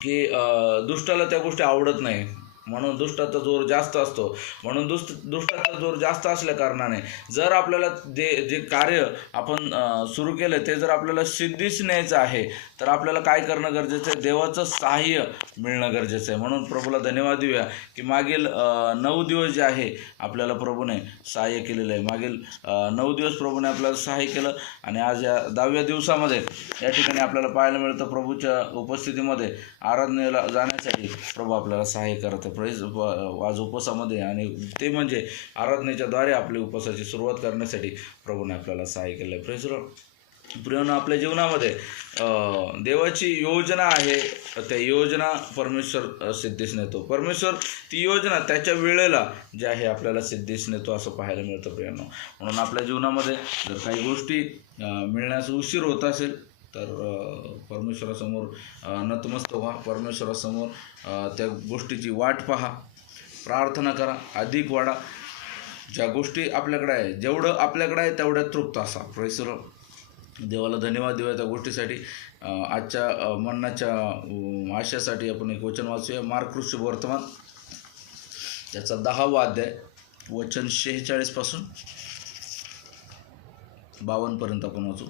की दुष्टाला त्या गोष्टी आवडत नाही. म्हणून दुष्टाचा जोर जास्त असतो. म्हणून दुष्ट दुष्टाचा जोर जास्त असल्या कारणाने जर आपल्याला जे जे कार्य आपण सुरू केलं ते जर आपल्याला सिद्धीच न्यायचं आहे तर आपल्याला काय करणं गरजेचं आहे? देवाचं सहाय्य मिळणं गरजेचं आहे. म्हणून प्रभूला धन्यवाद देऊया की मागील नऊ दिवस जे आहे आपल्याला प्रभूने सहाय्य केलेलं आहे. मागील नऊ दिवस प्रभूने आपल्याला सहाय्य केलं आणि आज या दहाव्या दिवसामध्ये या ठिकाणी आपल्याला पाहायला मिळतं प्रभूच्या उपस्थितीमध्ये आराधनेला जाण्यासाठी प्रभू आपल्याला सहाय्य करत आहे प्रेज आज उपवासामध्ये आणि ते म्हणजे आराधनेच्याद्वारे आपली उपवासाची सुरुवात करण्यासाठी प्रभूने आपल्याला सहाय्य केलं आहे. प्रेस प्रियानं आपल्या जीवनामध्ये देवाची योजना आहे त्या योजना परमेश्वर सिद्धीस नेतो. परमेश्वर ती योजना त्याच्या वेळेला जे आहे आपल्याला सिद्धीस नेतो असं पाहायला मिळतं प्रियानो. म्हणून आपल्या जीवनामध्ये जर काही गोष्टी मिळण्यास उशीर होत असेल तर परमेश्वरासमोर नतमस्त नतमस्तक व्हा. परमेश्वरासमोर त्या गोष्टीची वाट पहा. प्रार्थना करा. अधिक वाढा. ज्या गोष्टी आपल्याकडे आहे जेवढं आपल्याकडे आहे तेवढ्या तृप्त असा. प्रेसर देवाला धन्यवाद देऊया त्या गोष्टीसाठी. आजच्या मन्नाच्या आशयासाठी आपण एक वचन वाचूया. मार्कृष्य वर्तमान. त्याचा दहावा अध्याय वचन शेहेचाळीसपासून बावन्नपर्यंत आपण वाचू.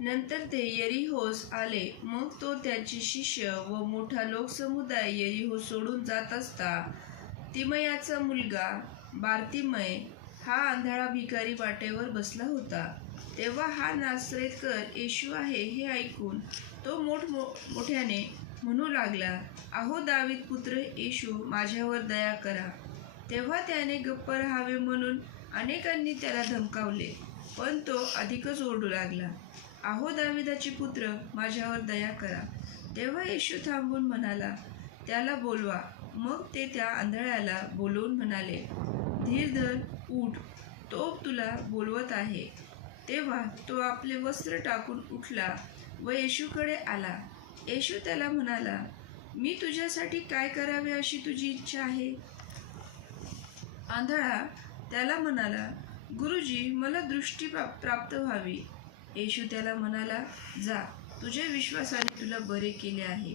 नंतर ते यरिहोस आले. मग तो त्याचे शिष्य व मोठा लोकसमुदाय यरिहो सोडून जात असता. तिमयाचा मुलगा बार्तिमय हा आंधळा भिकारी वाटेवर बसला होता. तेव्हा हा नासरेतकर येशू आहे हे ऐकून तो मोठ मोठ्याने म्हणू लागला अहो दावीत पुत्र येशू माझ्यावर दया करा. तेव्हा त्याने गप्प राहावे म्हणून अनेकांनी त्याला धमकावले पण तो अधिकच ओरडू लागला. अहो दाविदाचे पुत्र माझ्यावर दया करा. तेव्हा येशू थांबून म्हणाला त्याला बोलवा. मग ते त्या आंधळ्याला बोलवून म्हणाले धीर धर उठ. तो तुला बोलवत आहे. तेव्हा तो आपले वस्त्र टाकून उठला व येशूकडे आला. येशू त्याला म्हणाला मी तुझ्यासाठी काय करावे अशी तुझी इच्छा आहे? आंधळा त्याला म्हणाला गुरुजी मला दृष्टी प्राप्त व्हावी. येशू त्याला म्हणाला जा तुझ्या विश्वासाने तुला बरे केले आहे.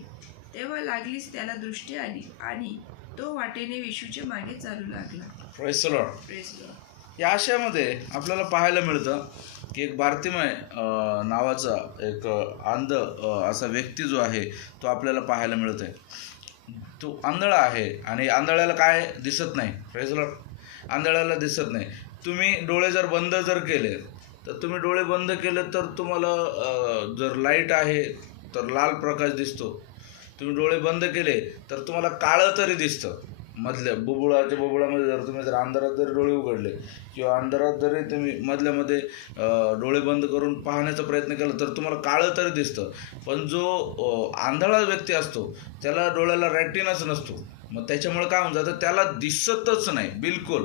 तेव्हा लागलीच त्याला दृष्टी आली आणि तो वाटेने येशूच्या मागे चालू लागला. Praise Lord Praise Lord. या आशयामध्ये आपल्याला पाहायला मिळतं की एक भारतीमय नावाचा एक अं, असा व्यक्ती जो आहे तो आपल्याला पाहायला मिळत आहे तो आंधळा आहे आणि आंधळ्याला काय दिसत नाही? प्रेझलर आंधळ्याला दिसत नाही. तुम्ही डोळे जर बंद जर केले तर तुम्ही डोळे बंद केले तर तुम्हाला जर लाइट आहे तर लाल प्रकाश दिसतो. तुम्ही डोळे बंद केले तर तुम्हाला काळं तरी दिसतं. मधल्या बुबुळाच्या बुबुळामध्ये जर तुम्ही जर अंधारात जरी डोळे उघडले किंवा अंधारात जरी तुम्ही मधल्यामध्ये डोळे बंद करून पाहण्याचा प्रयत्न केला तर तुम्हाला काळं तरी दिसतं. पण जो आंधळा व्यक्ती असतो त्याला डोळ्याला रॅटिनच नसतो. मग त्याच्यामुळे काय होऊन जातं त्याला दिसतच नाही. बिलकुल.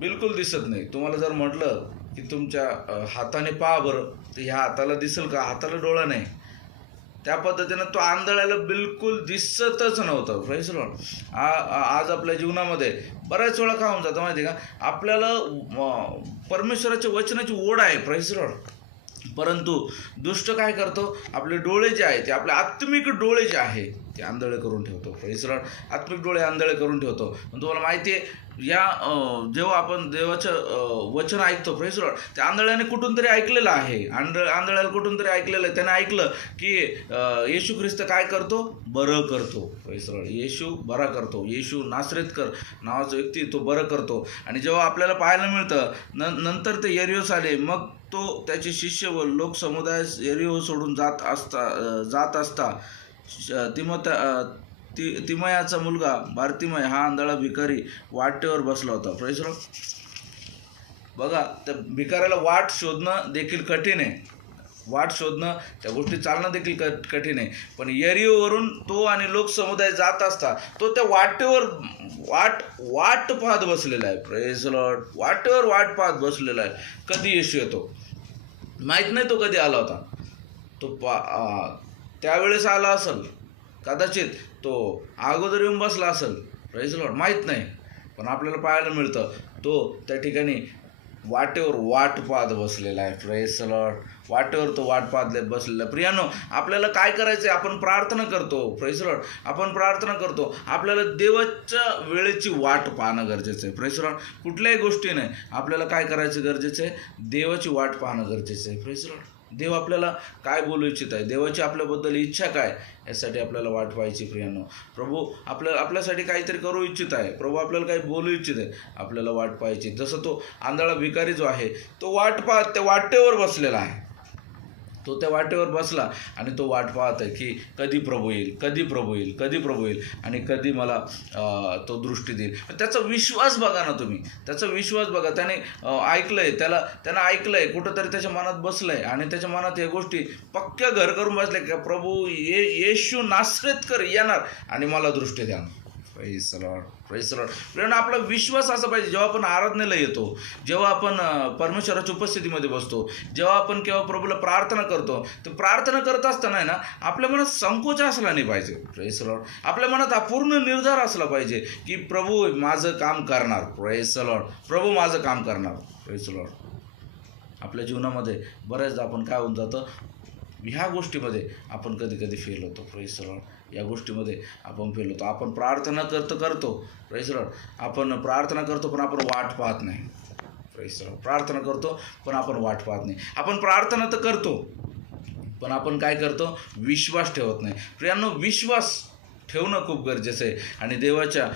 बिलकुल दिसत नाही. तुम्हाला जर म्हटलं की तुमच्या हाताने पहा बरं. तर ह्या हाताला दिसेल का? हाताला डोळा नाही. त्या पद्धतीनं तो आंधळाला बिलकुल दिसतच नव्हतं. फ्रेश लॉन आ- आज आपल्या जीवनामध्ये बऱ्याच वेळा काय होऊन जातं माहिती आहे का? आपल्याला परमेश्वराच्या वचनाची ओढ आहे. फ्रेश लॉन परंतु दुष्ट काय करतो? आपले डोळे जे आहे ते आपले आत्मिक डोळे जे आहे ते आंधळे करून ठेवतो. फ्रेसरड आत्मिक डोळे आंधळे करून ठेवतो. पण तुम्हाला माहिती आहे या जेव्हा आपण देवाचं वचन ऐकतो फ्रेसरड त्या आंधळ्याने कुठून तरी ऐकलेलं आहे. आंधळ आंधळ्याला कुठून तरी ऐकलेलं आहे. त्याने ऐकलं की येशू ख्रिस्त काय करतो? बरं करतो. फ्रेसरड येशू बरा करतो. येशू नासरेतकर नावाचा व्यक्ती तो बरं करतो. आणि जेव्हा आपल्याला पाहायला मिळतं न नंतर ते येरिओस आले मग तो त्याचे शिष्य व लोकसमुदाय येरिओ सोडून जात असता जात असता श- तिमत ति तिमयाचा मुलगा भारतीमय हा आंधळा भिकारी वाटेवर बसला होता. प्रेसर बघा त्या भिकाऱ्याला वाट शोधणं देखील कठीण आहे. वाट शोधणं त्या गोष्टी चालणं देखील क कठीण आहे. पण एरिओवरून तो आणि लोकसमुदाय जात असता तो त्या वाटेवर वाट वाट पाहत बसलेला आहे. प्रेस वाटेवर वाट पाहत बसलेला आहे. कधी येशू येतो? माहीत नाही तो कधी आला होता. तो पा त्यावेळेस आला असेल. कदाचित तो अगोदर येऊन बसला असेल प्रेस लॉर्ड माहीत नाही. पण आपल्याला पाहायला मिळतं तो त्या ठिकाणी वाटेवर वाट पाहत बसलेला आहे प्रेस लॉर्ड वाटेवर तो वाट पाहत बसलेला. आहे. प्रियानो आपल्याला काय करायचं आहे आपण प्रार्थना करतो. प्रेस लॉर्ड आपण प्रार्थना करतो. आपल्याला देवाच्या वेळेची वाट पाहणं गरजेचं आहे. प्रेस लॉर्ड कुठल्याही गोष्टी नाही. आपल्याला काय करायचं गरजेचं आहे? देवाची वाट पाहणं गरजेचं आहे. प्रेस लॉर्ड देव आपल्याला काय बोलू इच्छित आहे? देवाची आपल्याबद्दल इच्छा काय? यासाठी आपल्याला वाट पाहायची प्रियानो. प्रभू आपल्या आपल्यासाठी काहीतरी करू इच्छित आहे. प्रभू आपल्याला काही बोलू इच्छित आहे. आपल्याला वाट पाहायची जसं तो आंधळा भिकारी जो आहे तो वाट पाहत त्या वाटेवर बसलेला आहे. तो त्या वाटेवर बसला आणि तो वाट पाहत आहे की कधी प्रभू येईल कधी प्रभू येईल कधी प्रभू येईल आणि कधी मला तो दृष्टी देईल. त्याचा विश्वास बघा ना तुम्ही. त्याचा विश्वास बघा. त्याने ऐकलंय. त्याला त्यानं ऐकलंय. कुठंतरी त्याच्या मनात बसलंय आणि त्याच्या मनात या गोष्टी पक्क्या घर करून बसल्या की प्रभू ये येशू नाश्रेतकर येणार आणि मला दृष्टी द्या. प्రైज आपला विश्वास असा पाहिजे जेव्हा आपण आराधनेला येतो जेव्हा आपण परमेश्वराच्या उपस्थितीमध्ये बसतो जेव्हा आपण केव्हा प्रभूला प्रार्थना करतो तर प्रार्थना करत असताना आहे ना आपल्या मनात संकोच असला नाही पाहिजे. प्रेस लॉर्ड आपल्या मनात हा पूर्ण निर्धार असला पाहिजे की प्रभू माझं काम करणार. प्रेस लॉर्ड प्रभू माझं काम करणार. प्रेस लॉर्ड आपल्या जीवनामध्ये बऱ्याचदा आपण काय होऊन जातं ह्या गोष्टीमध्ये आपण कधी कधी फेल होतो प्रेसरॉड या गोष्टीमध्ये आपण फेल होतो. आपण प्रार्थना करतो करतो प्रेसरॉड आपण प्रार्थना करतो पण आपण वाट पाहत नाही. प्रेसरॉड प्रार्थना करतो पण आपण वाट पाहत नाही. आपण प्रार्थना तर करतो पण आपण काय करतो? विश्वास ठेवत नाही. प्रियांनो विश्वास ठेवणं खूप गरजेचं आहे. आणि देवाच्या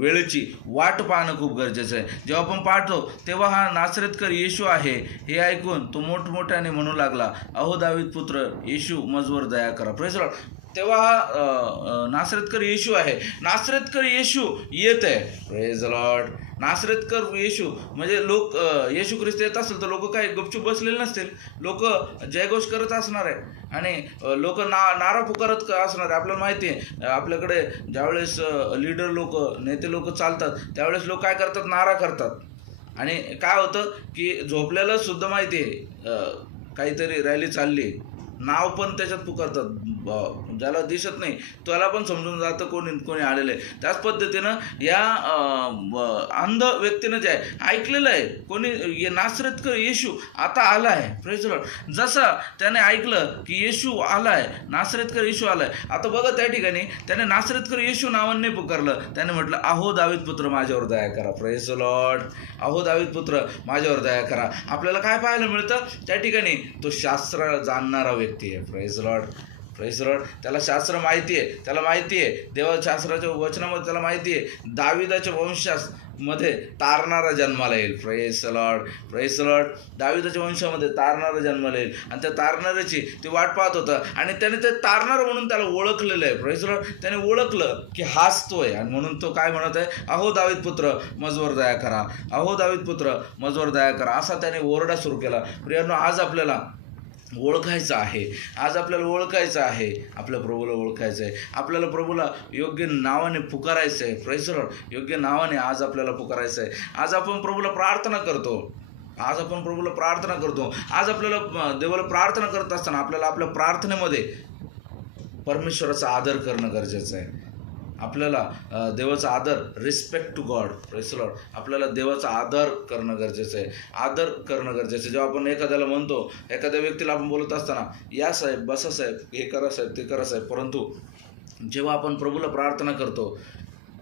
वेळेची वाट पाहणं खूप गरजेचं आहे. जेव्हा आपण पाहतो तेव्हा हा नासरेतकर येशू आहे. हे ऐकून तो मोठमोठ्याने म्हणू लागला अहो दावीद पुत्र येशू मजवर दया करा. प्रेस तेव्हा हा नासरेतकर येशू आहे. नासरेतकर येशू येत आहे. प्रेज लॉर्ड नासरेतकर येशू म्हणजे लोक येशू ख्रिस्त येत असेल तर लोक काय गुपचूप बसलेले नसतील. लोक जयघोष करत असणार आहे. आणि लोक ना नारा पुकारत असणार आहे. आपल्याला माहिती आहे आपल्याकडे ज्यावेळेस लीडर लोक नेते लोक चालतात त्यावेळेस लोक काय करतात? नारा करतात. आणि काय होतं की झोपल्याला सुद्धा माहिती आहे काहीतरी रॅली चालली. नाव पण त्याच्यात पुकारतात. ज्याला दिसत नाही त्याला पण समजून जातं कोणी कोणी आलेलं आहे. त्याच पद्धतीनं या अंध व्यक्तीनं जे आहे ऐकलेलं आहे. कोणी ये नासरतकर येशू आता आला आहे. प्रेज लॉर्ड जसं त्याने ऐकलं की येशू आला आहे नासरतकर येशू आला आहे. आता बघा त्या ठिकाणी त्याने नासरतकर येशू नावाने पुकारलं. त्याने म्हटलं अहो दावीद पुत्र माझ्यावर दया करा. प्रेस लॉर्ड अहो दावीद पुत्र माझ्यावर दया करा. आपल्याला काय पाहायला मिळतं? त्या ठिकाणी तो शास्त्र जाणणारा व्यक्ती आहे. प्रेस लॉर्ड प्रेसरड त्याला शास्त्र माहिती आहे. त्याला माहिती आहे. देवशास्त्राच्या वचनामध्ये त्याला माहिती आहे. दाविदाच्या वंशासमध्ये तारणारा जन्माला येईल. प्रेस लॉर्ड प्रेस दाविदाच्या वंशामध्ये तारणारा जन्माला येईल. आणि त्या तारणाऱ्याची ती वाट पाहत होता. आणि त्याने ते तारणार म्हणून त्याला ओळखलेलं आहे. प्रेस त्याने ओळखलं की हाच तो आहे. आणि म्हणून तो काय म्हणत आहे? अहो दावीद पुत्र मजवर दया करा. अहो दावीद पुत्र मजवर दया करा. असा त्याने ओरडा सुरू केला. प्रियांनो आज आपल्याला ओळखायचं आहे. आज आपल्याला ओळखायचं आहे. आपल्या प्रभूला ओळखायचं आहे आपल्याला प्रभूला योग्य नावाने पुकारायचं आहे प्रेसर योग्य नावाने आज आपल्याला पुकारायचं आहे आज आपण प्रभूला प्रार्थना करतो. आज आपण प्रभूला प्रार्थना करतो. आज आपल्याला देवाला प्रार्थना करत असताना आपल्याला आपल्या प्रार्थनेमध्ये परमेश्वराचा आदर करणं गरजेचं आहे. आपल्याला देवाचा आदर रिस्पेक्ट टू गॉड प्रेसलॉड आपल्याला देवाचा आदर करणं गरजेचं आहे. आदर करणं गरजेचं आहे. जेव्हा आपण एखाद्याला म्हणतो एखाद्या व्यक्तीला आपण बोलत असताना या साहेब बसा साहेब हे करा साहेब ते करा साहेब. परंतु जेव्हा आपण प्रभूला प्रार्थना करतो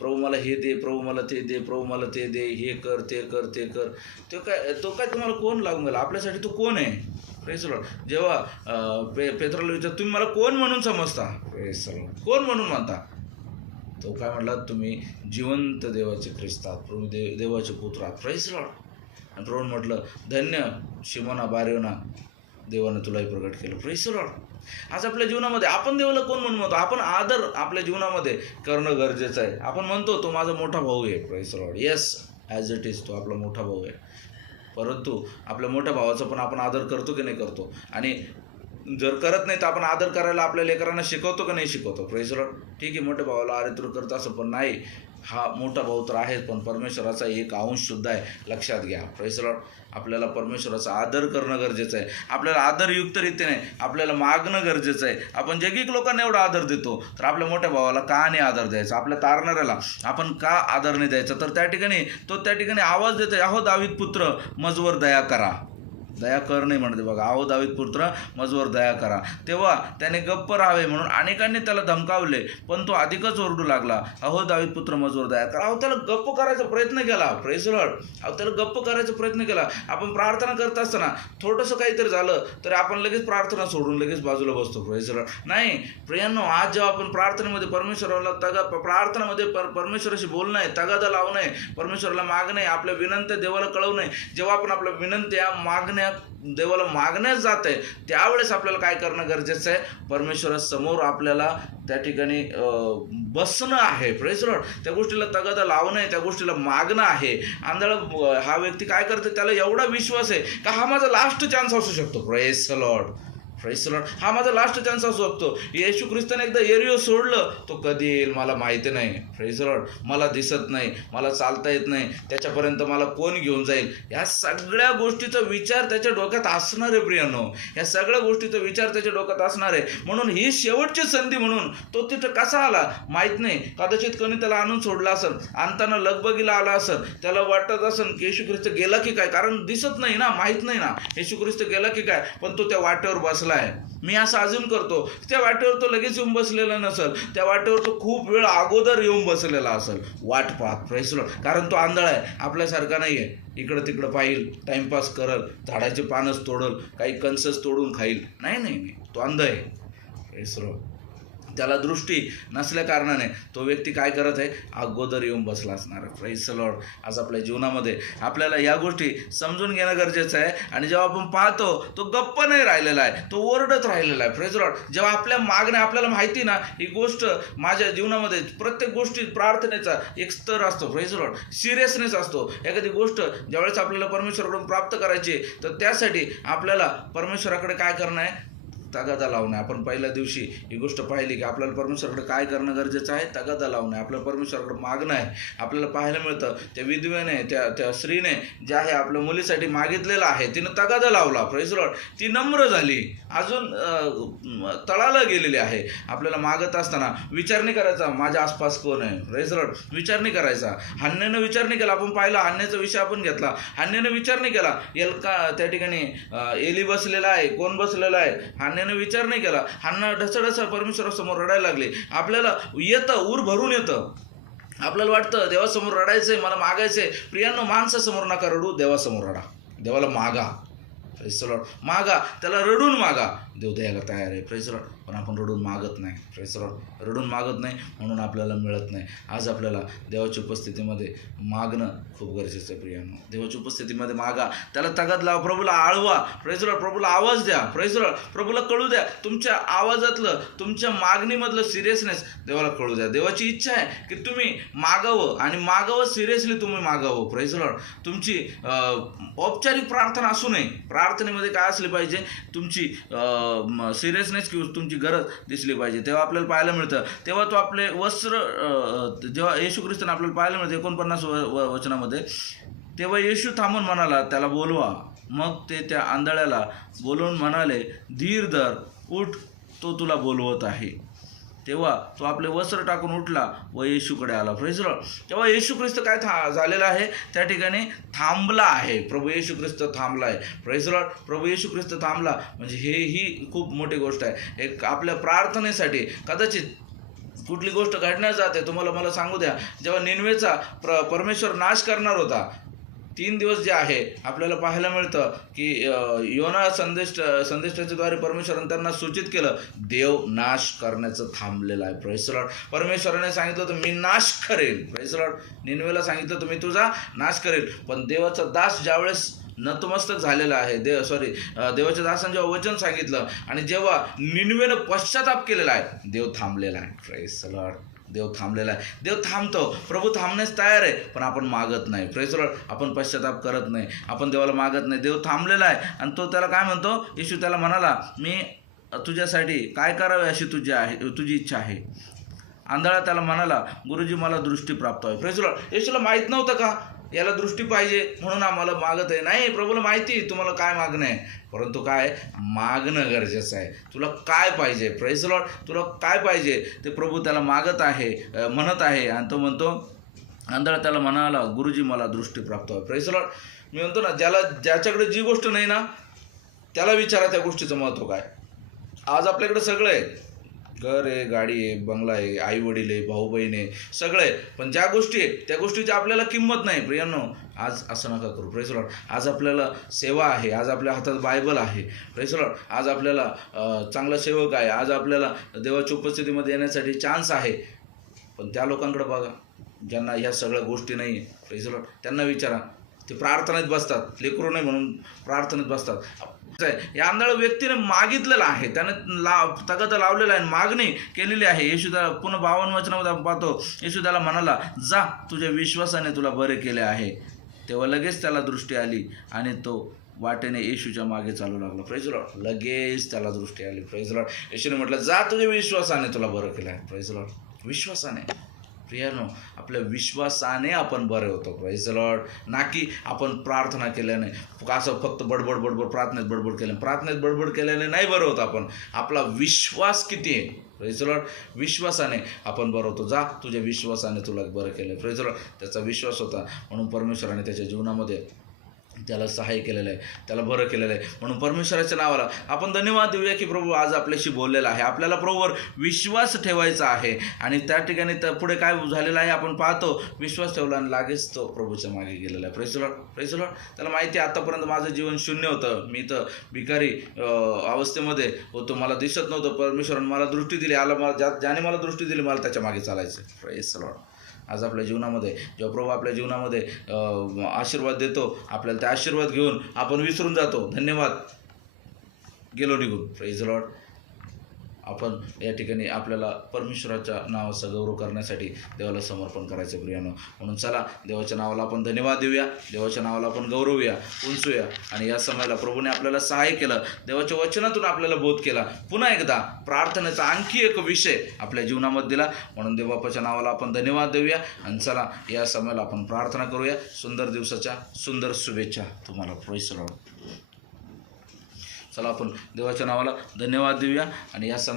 प्रभू मला हे दे प्रभू मला ते दे प्रभू मला ते दे हे कर ते कर ते कर. तो काय तो काय तुम्हाला कोण लागून गेला? आपल्यासाठी तो कोण आहे? प्रेसलॉर्ड जेव्हा पे पेत्राला विचार तुम्ही मला कोण म्हणून समजता? प्रेसलॉर्ड कोण म्हणून म्हणता? तो काय म्हटला तुम्ही जिवंत देवाचे ख्रिस्त आहात प्रभू दे देवाचे पुत्र आहात. प्रेस लॉर्ड आणि प्रभू म्हटलं धन्य शिमोना बारेवना देवानं तुलाही प्रकट केलं. प्रेस लॉर्ड आज आपल्या जीवनामध्ये आपण देवाला कोण म्हणून म्हणतो आपण आदर आपल्या जीवनामध्ये करणं गरजेचं आहे. आपण म्हणतो तो माझा मोठा भाऊ आहे. Praise Lord yes as it is तो आपला मोठा भाऊ आहे. परंतु आपल्या मोठ्या भावाचा पण आपण आदर करतो की नाही करतो? आणि जर करत नाही तर आपण आदर करायला आपल्या लेकरांना शिकवतो का नाही शिकवतो? प्रेसर ठीक आहे मोठ्या भावाला अरे तू करत असं पण नाही. हा मोठा भाऊ तर आहेच पण परमेश्वराचा एक अंशसुद्धा आहे. लक्षात घ्या प्रेसर आपल्याला परमेश्वराचा आदर करणं गरजेचं आहे. आपल्याला आदरयुक्त रीतीने आपल्याला मागणं गरजेचं आहे. आपण जगिक लोकांना एवढा आदर देतो तर आपल्या मोठ्या भावाला का नाही आदर द्यायचा? आपल्या तारणाऱ्याला आपण का आदर नाही द्यायचा? तर त्या ठिकाणी तो त्या ठिकाणी आवाज देतो अहो दावीत पुत्र मजवर दया करा. दया कर नाही म्हणते बघा आहो दावीत पुत्र मजवर दया करा. तेव्हा त्याने गप्प राहावे म्हणून अनेकांनी त्याला धमकावले पण तो अधिकच ओरडू लागला. अहो दावीत पुत्र मजवर दया करा. अहो त्याला गप्प करायचा प्रयत्न केला. प्रेसरड अहो त्याला गप्प करायचा प्रयत्न केला. आपण प्रार्थना करत असताना थोडंसं काहीतरी झालं तर आपण लगेच प्रार्थना सोडून लगेच बाजूला बसतो प्रेसरड नाही प्रियांनो आज जेव्हा आपण प्रार्थनेमध्ये परमेश्वराला तगा प्रार्थनामध्ये पर परमेश्वराशी बोलणं आहे तगादा लावणं आहे. परमेश्वराला मागणं आहे आपल्या विनंत्या देवाला कळवणं आहे. जेव्हा आपण आपल्या विनंत्या मागण्या देवाला मागण्यास जात आहे त्यावेळेस आपल्याला काय करणं गरजेचं आहे? परमेश्वरासमोर आपल्याला त्या ठिकाणी बसणं आहे. प्रेसरॉड त्या गोष्टीला तगादा लावणं आहे त्या गोष्टीला मागणं आहे. आंधळ हा व्यक्ती काय करते त्याला एवढा विश्वास आहे का हा माझा लास्ट चान्स असू शकतो? प्रेस लॉर्ड फ्रेस हा माझा लास्ट चान्स असू शकतो. येशू ख्रिस्ताने एकदा एरिओ सोडलं तो कधी येईल मला माहिती नाही. फ्रेस मला दिसत नाही मला चालता येत नाही. त्याच्यापर्यंत मला कोण घेऊन जाईल? या सगळ्या गोष्टीचा विचार त्याच्या डोक्यात असणार आहे प्रियानो. या सगळ्या गोष्टीचा विचार त्याच्या डोक्यात असणार आहे. म्हणून ही शेवटची संधी म्हणून तो तिथं कसा आला? माहीत नाही. कदाचित कोणी त्याला आणून सोडला असेल आणताना लगबगीला आला असेल त्याला वाटत असेल की येशू ख्रिस्त गेला की काय? कारण दिसत नाही ना माहीत नाही ना. येशू ख्रिस्त गेला की काय? पण तो त्या वाटेवर बसला. आहे. मी असं अजून करतो. त्या वाटेवर तो लगेच येऊन बसलेला नसेल त्या वाटेवर तो खूप वेळ अगोदर येऊन बसलेला असेल. वाट पाहत प्रेसलो कारण तो आंधळा आहे. आपल्यासारखा नाही आहे इकडं तिकडं पाहिल टाइमपास करल झाडाचे पानच तोडल काही कणसच तोडून खाईल. नाही नाही नाही. तो अंध आहे. प्रेसलो त्याला दृष्टी नसल्या कारणाने तो व्यक्ती काय करत आहे? अगोदर येऊन बसला असणार. आहे फ्राईस लॉर्ड आज आपल्या जीवनामध्ये आपल्याला या गोष्टी समजून घेणं गरजेचं आहे. आणि जेव्हा आपण पाहतो तो गप्प नाही राहिलेला आहे. तो ओरडत राहिलेला आहे. फ्रेज लॉर्ड जेव्हा आपल्या मागण्या आपल्याला माहिती ना ही गोष्ट माझ्या जीवनामध्ये प्रत्येक गोष्टीत प्रार्थनेचा एक स्तर असतो. फ्रेज लॉर्ड सिरियसनेस असतो. एखादी गोष्ट ज्यावेळेस आपल्याला परमेश्वराकडून प्राप्त करायची तर त्यासाठी आपल्याला परमेश्वराकडे काय करणं आहे? तगादा लावणे आपण पहिल्या दिवशी ही गोष्ट पाहिली की आपल्याला परमेश्वराकडे काय करणं गरजेचं आहे? तगादा लावणे आपल्याला परमेश्वराकडे मागणं आहे. आपल्याला पाहायला मिळतं त्या विधवेने त्या त्या स्त्रीने जे आहे आपल्या मुलीसाठी मागितलेलं आहे तिनं तगादा लावला. फ्रेसरॉड ती नम्र झाली. अजून तळाला गेलेली आहे. आपल्याला मागत असताना विचार नाही करायचा माझ्या आसपास कोण आहे? फ्रेसरॉड विचार नाही करायचा. हान्यानं विचार नाही केला. आपण पाहिला हान्याचा विषय आपण घेतला. हान्यानं विचार नाही केला. एलका त्या ठिकाणी एली बसलेला आहे. कोण बसलेला आहे? हान्यानं विचार नाही केला. हान्ना ढसढस परमेश्वरासमोर रडायला लागले. आपल्याला येतं ऊर भरून येतं. आपल्याला वाटतं देवासमोर रडायचंय मला मागायचंय. प्रियांनो माणसासमोर नका रडू देवासमोर रडा. देवाला मागा. फ्रेसलॉट मागा. त्याला रडून मागा. देव द्यायला तयार आहे. फ्रेसलॉट पण आपण रडून मागत नाही. फ्रेसलॉट रडून मागत नाही म्हणून आपल्याला मिळत नाही. आज आपल्याला देवाच्या उपस्थितीमध्ये मागणं खूप गरजेचं आहे प्रियानो. देवाच्या उपस्थितीमध्ये मागा. त्याला तगद लावा. प्रभूला आळवा. फ्रेसलॉट प्रभूला आवाज द्या. फ्रेसलॉट प्रभूला कळू द्या. तुमच्या आवाजातलं तुमच्या मागणीमधलं सिरियसनेस देवाला कळू द्या. देवाची इच्छा आहे की तुम्ही मागावं आणि मागावं सिरियसली तुम्ही मागावं. फ्रेसलॉट तुमची औपचारिक प्रार्थना असू नये. प्रार्थनेमध्ये काय असली पाहिजे? तुमची सिरियसनेस किंवा तुमची गरज दिसली पाहिजे. तेव्हा आपल्याला पाहायला मिळतं. तेव्हा तो आपले वस्त्र जेव्हा येशू ख्रिस्तान आपल्याला पाहायला मिळतं एकोणपन्नास व व- वचनामध्ये तेव्हा येशू थांबून म्हणाला त्याला बोलवा. मग ते त्या आंधळ्याला बोलवून म्हणाले धीर धर उठ तो तुला बोलवत आहे. तेव्हा तो आपले वस्त्र टाकून उठला व येशूकडे आला. फ्रेज तेव्हा येशू ख्रिस्त काय था झालेला आहे? त्या ठिकाणी थांबला आहे. प्रभू येशू ख्रिस्त थांबला आहे फ्रेज प्रभू येशू ख्रिस्त थांबला. म्हणजे हे ही खूप मोठी गोष्ट आहे. एक आपल्या प्रार्थनेसाठी कदाचित कुठली गोष्ट घडण्यात जाते तुम्हाला मला सांगू द्या. जेव्हा निनवेचा प्र परमेश्वर नाश करणार होता तीन दिवस जे आहे आपल्याला पाहायला मिळतं की योना संदेश संदेशाच्या द्वारे त्यांना सूचित केलं देव नाश करण्याचं थांबलेलं आहे. प्रेसलॉड परमेश्वराने सांगितलं तर मी नाश करेल. प्रेसलॉड निनवेला सांगितलं तर मी तुझा नाश करेल. पण देवाचा दास ज्यावेळेस नतमस्तक झालेला आहे देव सॉरी देवाच्या दासाने जेव्हा वचन सांगितलं आणि जेव्हा निन्वेनं पश्चाताप केलेला आहे देव थांबलेला आहे. फ्रेस देव थांबलेला आहे. देव थांबतो. प्रभू थांबण्यास तयार आहे पण आपण मागत नाही. प्रेसर आपण पश्चाताप करत नाही. आपण देवाला मागत नाही. देव थांबलेला आहे. आणि तो त्याला काय म्हणतो? येशू त्याला म्हणाला मी तुझ्यासाठी काय करावे अशी तुझी आहे तुझी इच्छा आहे? आंधळा त्याला म्हणाला गुरुजी मला दृष्टी प्राप्त आहे. प्रेसर येशूला माहीत नव्हतं का? याला दृष्टी पाहिजे म्हणून आम्हाला मागत आहे. नाही प्रभूला माहिती आहे तुम्हाला काय मागणं आहे? परंतु काय? मागणं गरजेचं आहे. तुला काय पाहिजे? प्रेस लॉर्ड तुला काय पाहिजे? ते प्रभू त्याला मागत आहे म्हणत आहे. आणि तो म्हणतो आंधळा त्याला म्हणाला गुरुजी मला दृष्टी प्राप्त आहे प्रेस लॉर्ड मी म्हणतो ना ज्याला ज्याच्याकडे जी गोष्ट नाही ना त्याला विचारा त्या गोष्टीचं महत्त्व काय? आज आपल्याकडे सगळं आहे. घर आहे गाडी आहे बंगला आहे आई वडील आहे भाऊ बहीण आहे सगळं आहे. पण ज्या गोष्टी आहे त्या गोष्टीची आपल्याला किंमत नाही प्रियांनो. आज असं नका करू. प्रेस आज आपल्याला सेवा आहे आज आपल्या हातात बायबल आहे. प्रेस आज आपल्याला चांगला सेवक आहे आज आपल्याला देवाच्या उपस्थितीमध्ये येण्यासाठी चान्स आहे. पण त्या लोकांकडे बघा ज्यांना ह्या सगळ्या गोष्टी नाही आहे प्रेस त्यांना विचारा. ते प्रार्थनेत बसतात लेकरू नाही म्हणून प्रार्थनेत बसतात. या आंधळ व्यक्तीने मागितलेलं आहे. त्याने ला तगत लावलेलं आहे मागणी केलेली आहे. येशुदा पुन्हा बावन वचनामध्ये आपण पाहतो. येशुदाला म्हणाला जा तुझ्या विश्वासाने तुला बरे केले आहे. तेव्हा लगेच त्याला दृष्टी आली आणि तो वाटेने येशूच्या मागे चालू लागला. प्रेज लगेच त्याला दृष्टी आली. प्रेज येशूने म्हटलं जा तुझ्या विश्वासाने तुला बरं केलं आहे. प्रेज विश्वासाने. प्रियानो आपल्या विश्वासाने आपण बरे होतो. प्राईज लॉर्ड ना की आपण प्रार्थना केल्याने. असं फक्त बडबड बडबड प्रार्थनेत बडबड केल्याने? प्रार्थनेत बडबड केल्याने नाही बरं होत आपण. आपला विश्वास किती आहे? प्रेज लॉर्ड विश्वासाने आपण बरं होतो. जा तुझ्या विश्वासाने तुला बरं केलं प्रेज लॉर्ड त्याचा विश्वास होता. म्हणून परमेश्वराने त्याच्या जीवनामध्ये त्याला सहाय्य केलेलं आहे त्याला बरं केलेलं आहे. म्हणून परमेश्वराच्या नावाला आपण धन्यवाद देऊया की प्रभू आज आपल्याशी बोललेला आहे. आपल्याला प्रभूवर विश्वास ठेवायचा आहे. आणि त्या ठिकाणी तर पुढे काय झालेलं आहे आपण पाहतो विश्वास ठेवला आणि लागेच तो प्रभूच्या मागे गेलेला आहे. प्रेसलॉट प्रेसलॉट त्याला माहिती आहे आतापर्यंत माझं जीवन शून्य होतं. मी तर भिकारी अवस्थेमध्ये होतो. मला दिसत नव्हतं. परमेश्वरनं मला दृष्टी दिली. आला मला ज्या ज्याने मला दृष्टी दिली मला त्याच्यामागे चालायचं प्रेसलॉट आज आपल्या जीवनामध्ये जेव्हा प्रभू आपल्या जीवनामध्ये आशीर्वाद देतो आपल्याला ते आशीर्वाद घेऊन आपण विसरून जातो. धन्यवाद. गेलो निघून. प्रेज लॉर्ड आपण या ठिकाणी आपल्याला परमेश्वराच्या नावाचा गौरव करण्यासाठी देवाला समर्पण करायचं प्रियानो. म्हणून चला देवाच्या नावाला आपण धन्यवाद देऊया. देवाच्या नावाला आपण गौरवूया उंचूया. आणि या समयाला प्रभूने आपल्याला सहाय्य केलं. देवाच्या वचनातून आपल्याला बोध केला. पुन्हा एकदा प्रार्थनेचा आणखी एक विषय आपल्या जीवनामध्ये दिला. म्हणून देवबापाच्या नावाला आपण धन्यवाद देऊया. आणि चला या समयाला आपण प्रार्थना करूया. सुंदर दिवसाच्या सुंदर शुभेच्छा तुम्हाला. प्रोईस चला आपण देवाच्या नावाला धन्यवाद देऊया. आणि या सम